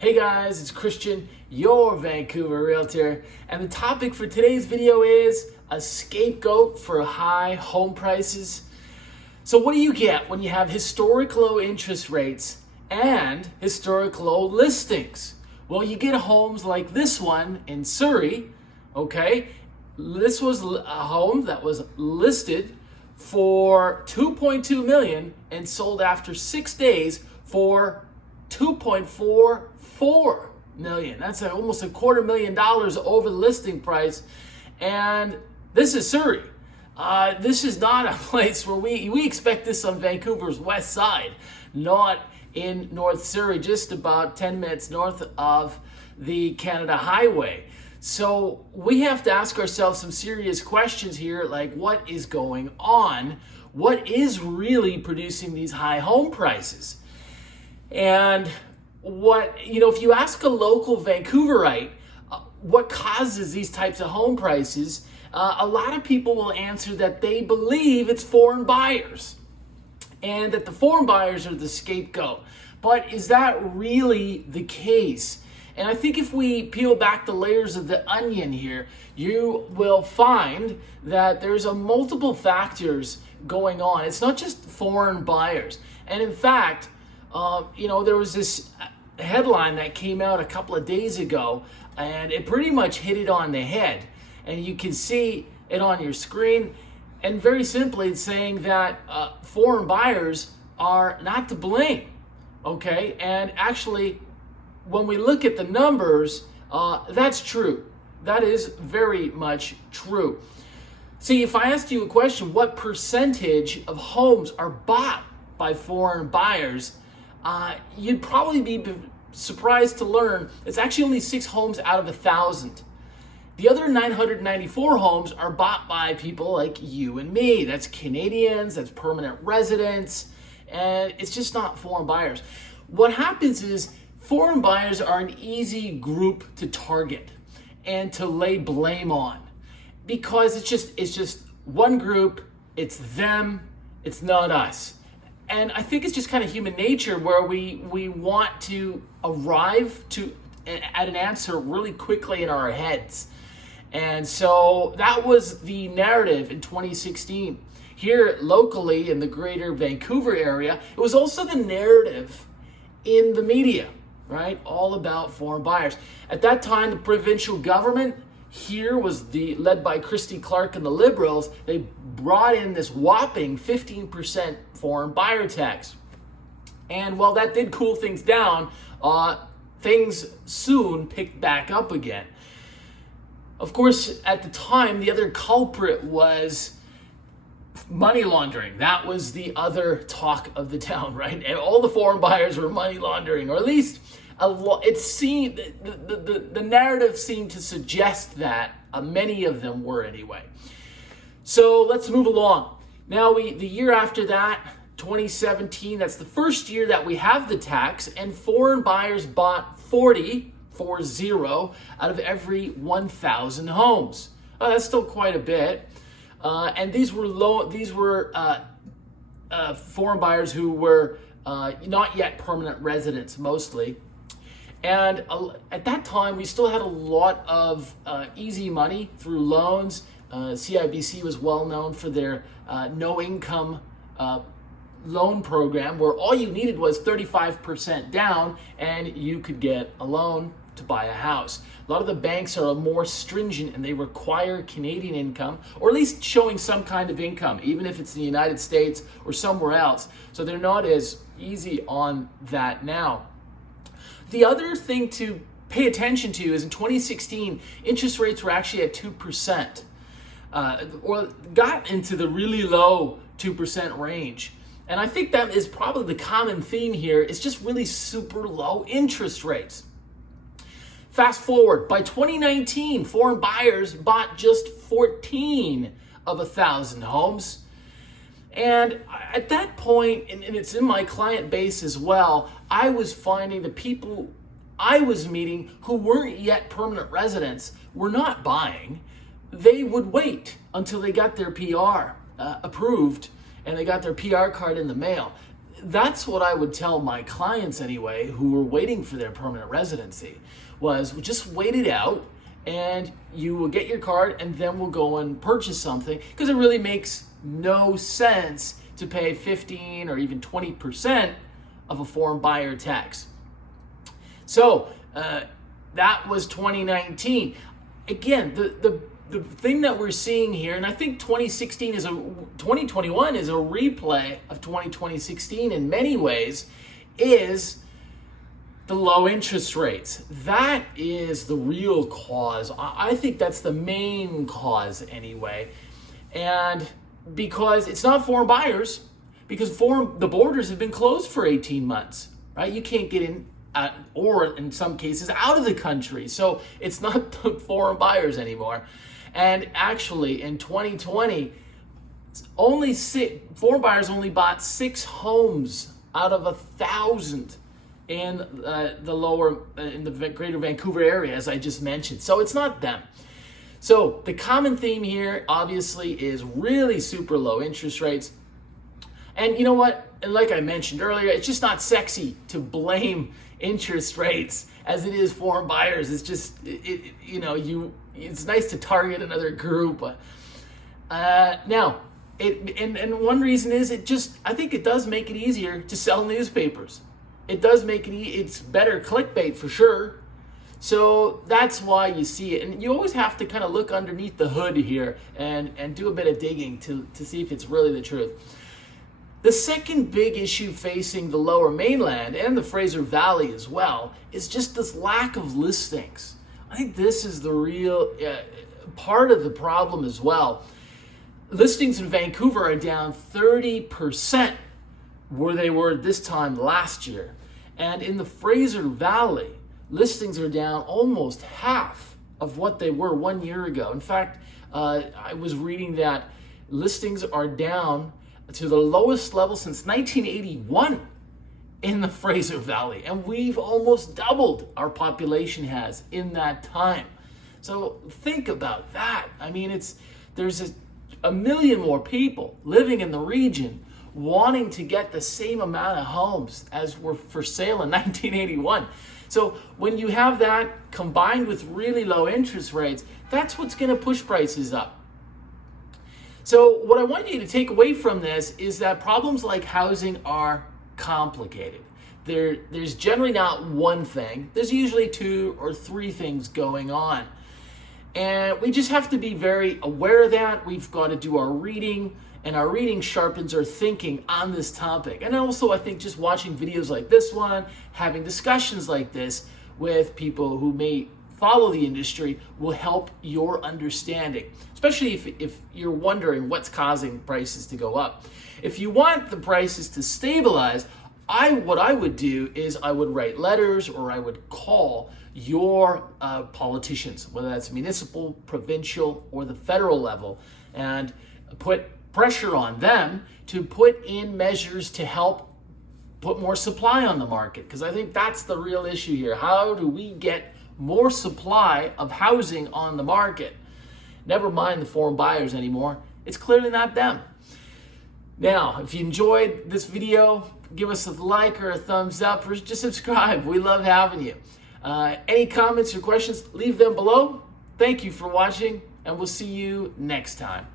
Hey guys, it's Christian, your Vancouver realtor, and the topic for today's video is a scapegoat for high home prices. So what do you get when you have historic low interest rates and historic low listings? Well, you get homes like this one in Surrey, okay? This was a home that was listed for $2.2 million and sold after 6 days for $2.44 million. That's almost $250,000 over the listing price. And this is Surrey. This is not a place where we expect this on Vancouver's west side, not in North Surrey, just about 10 minutes north of the Canada Highway. So we have to ask ourselves some serious questions here, like what is going on? What is really producing these high home prices? And if you ask a local Vancouverite what causes these types of home prices, a lot of people will answer that they believe it's foreign buyers and that the foreign buyers are the scapegoat. But is that really the case? And I think if we peel back the layers of the onion here, you will find that there's multiple factors going on. It's not just foreign buyers. And in fact, there was this headline that came out a couple of days ago, and it pretty much hit it on the head. And you can see it on your screen. And very simply, it's saying that foreign buyers are not to blame. Okay? And actually, when we look at the numbers, that's true. That is very much true. See, if I asked you a question, what percentage of homes are bought by foreign buyers? You'd probably be surprised to learn it's actually only 6 homes out of 1,000. The other 994 homes are bought by people like you and me. That's Canadians, that's permanent residents, and it's just not foreign buyers. What happens is foreign buyers are an easy group to target and to lay blame on because it's just one group, it's them, it's not us. And I think it's just kind of human nature where we want to arrive at an answer really quickly in our heads. And so that was the narrative in 2016. Here locally in the greater Vancouver area, it was also the narrative in the media, right? All about foreign buyers. At that time, the provincial government here was led by Christy Clark and the Liberals. They brought in this whopping 15% foreign buyer tax. And while that did cool things down, things soon picked back up again. Of course, at the time, the other culprit was money laundering. That was the other talk of the town, right? And all the foreign buyers were money laundering, or at least it seemed the narrative seemed to suggest that many of them were anyway. So let's move along. Now the year after that, 2017, that's the first year that we have the tax, and foreign buyers bought 40 out of every 1,000 homes. Oh, that's still quite a bit. And these were foreign buyers who were not yet permanent residents, mostly. And at that time, we still had a lot of easy money through loans. CIBC was well known for their no-income loan program, where all you needed was 35% down, and you could get a loan to buy a house. A lot of the banks are more stringent, and they require Canadian income, or at least showing some kind of income, even if it's in the United States or somewhere else. So they're not as easy on that now. The other thing to pay attention to is in 2016, interest rates were actually at 2%, or got into the really low 2% range. And I think that is probably the common theme here. It's just really super low interest rates. Fast forward, by 2019, foreign buyers bought just 14 of 1,000 homes. And at that point, and it's in my client base as well, I was finding the people I was meeting who weren't yet permanent residents were not buying. They would wait until they got their PR approved and they got their PR card in the mail. that's what I would tell my clients anyway, who were waiting for their permanent residency, was just wait it out, and you will get your card, and then we'll go and purchase something, because it really makes no sense to pay 15 or even 20% of a foreign buyer tax. So that was 2019. Again, the thing that we're seeing here, and I think 2021 is a replay of 2016 in many ways, is the low interest rates. That is the real cause. I think that's the main cause anyway. And because it's not foreign buyers, because the borders have been closed for 18 months, right? You can't get in or in some cases out of the country. So it's not foreign buyers anymore. And actually in 2020, foreign buyers only bought 6 homes out of 1,000 in the greater Vancouver area, as I just mentioned. So it's not them. So the common theme here obviously is really super low interest rates. And you know what? And like I mentioned earlier, it's just not sexy to blame interest rates as it is foreign buyers. It's just, it's nice to target another group. Now, and one reason is I think it does make it easier to sell newspapers. It does make it's better clickbait for sure. So that's why you see it. And you always have to kind of look underneath the hood here and do a bit of digging to see if it's really the truth. The second big issue facing the Lower Mainland and the Fraser Valley as well is just this lack of listings. I think this is the real part of the problem as well. Listings in Vancouver are down 30% where they were this time last year. And in the Fraser Valley, listings are down almost half of what they were 1 year ago. In fact, I was reading that listings are down to the lowest level since 1981 in the Fraser Valley. And we've almost doubled our population has in that time. So think about that. I mean, there's a million more people living in the region wanting to get the same amount of homes as were for sale in 1981. So when you have that combined with really low interest rates, that's what's going to push prices up. So what I want you to take away from this is that problems like housing are complicated. There's generally not one thing. There's usually 2 or 3 things going on. And we just have to be very aware of that. We've got to do our reading, and our reading sharpens our thinking on this topic. And also, I think just watching videos like this one, having discussions like this with people who may follow the industry will help your understanding, especially if you're wondering what's causing prices to go up. If you want the prices to stabilize, what I would do is I would write letters, or I would call your politicians, whether that's municipal, provincial, or the federal level, and put pressure on them to put in measures to help put more supply on the market. Because I think that's the real issue here. How do we get more supply of housing on the market? Never mind the foreign buyers anymore. It's clearly not them. Now, if you enjoyed this video, give us a like or a thumbs up, or just subscribe. We love having you. Any comments or questions, leave them below. Thank you for watching, and we'll see you next time.